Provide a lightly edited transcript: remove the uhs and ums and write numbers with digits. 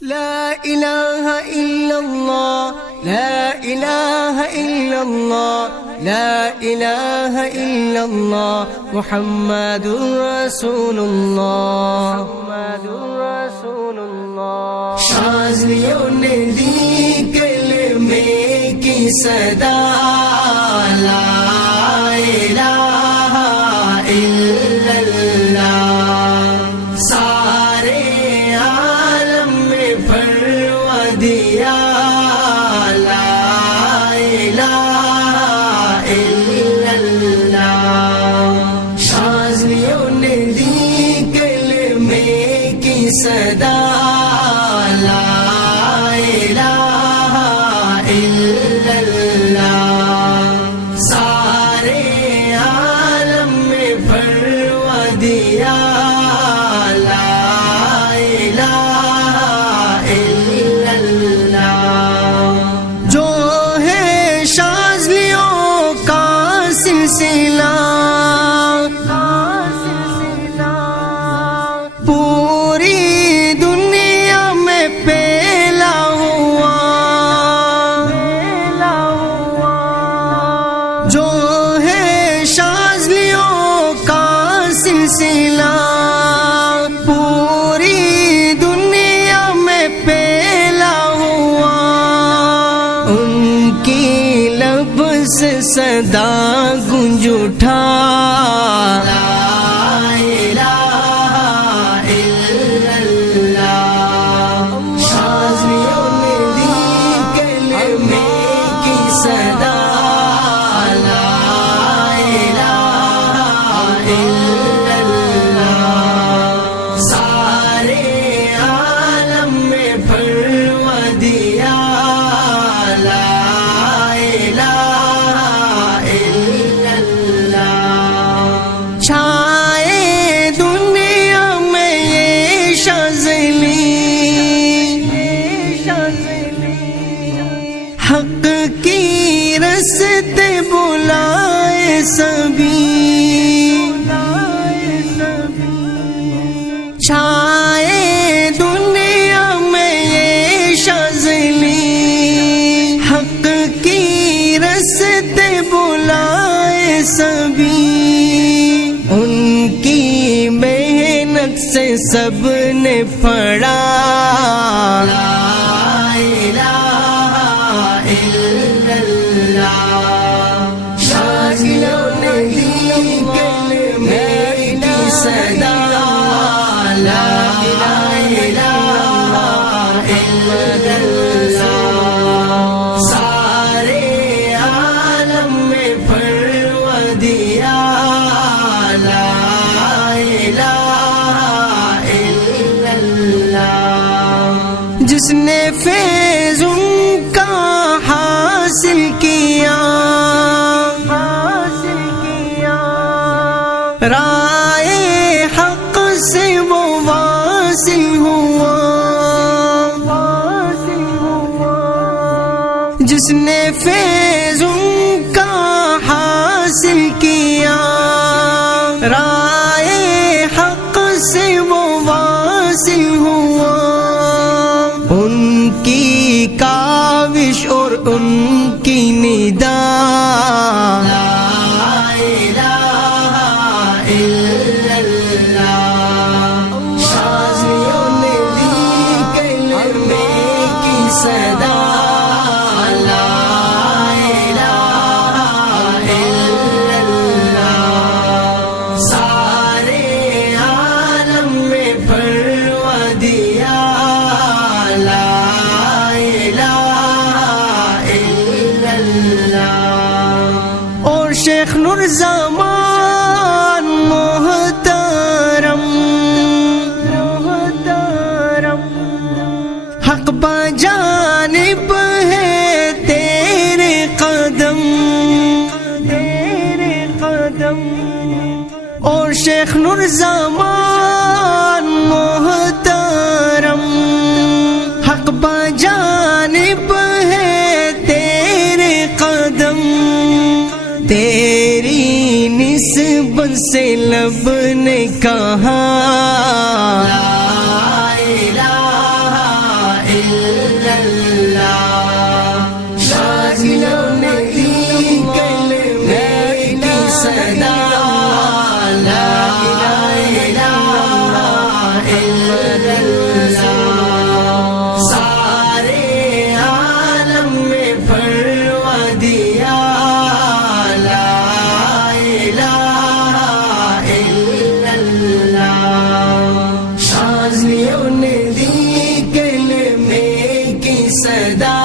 لا الہ الا اللہ لا الہ الا اللہ لا الہ الا اللہ محمد رسول اللہ محمد رسول اللہ. شاذلیوں نے دی کلمے کی صدا لا الہ الا اللہ. سارے عالم میں پھیلا دیا لا الہ الا اللہ. شاذلیوں نے دی کلمے کی صدا لا الہ الا اللہ. سارے عالم میں پھیلا دیا لا الہ الا اللہ. جو ہے شاذلیوں کا سلسلہ پوری دنیا میں پھیلا ہوا. جو ہے شاذلیوں کا سلسلہ پوری دنیا میں پھیلا ہوا. ان کی لب سے صدا گونج اٹھا چھائے دنیا میں یہ شاذلی حق کی رستے بلائے سبھی. چھائے دنیا میں یہ شاذلی حق کی رستے بلائے سبھی. ان کی محنت سے سب نے پڑھا لا الہ الا اللہ. شاذلیوں نے دی کلمے کی صدا لا الہ الا اللہ. سارے عالم میں پھیلا دیا لا الہ الا اللہ. جس نے فیض ان کا حاصل کیا رائے حق سے وہ واصل ہوا. جس نے فیض ان کا حاصل کیا رائے حق سے وہ واصل ہوا. ان کی کاوش اور ان کی ندا لا الہ الا اللہ. شاذلیوں نے دی کلمے کی صدا لا الہ الا اللہ. سارے عالم میں پھیلا دیا لا الہ الا اللہ. اور شیخ نور زمان محترم حق بجانب ہے تیرے قدم. اور شیخ نور زمان محترم حق بجانب ہے تیرے قدم. تیری نسبت سے لب نے کہا لا الہ الا اللہ شازلوں نے دی کلمے کی صدا لا الہ الا اللہ سارے عالم میں پھیلا دیا لا الہ الا اللہ شازلوں نے دی کلمے کی صدا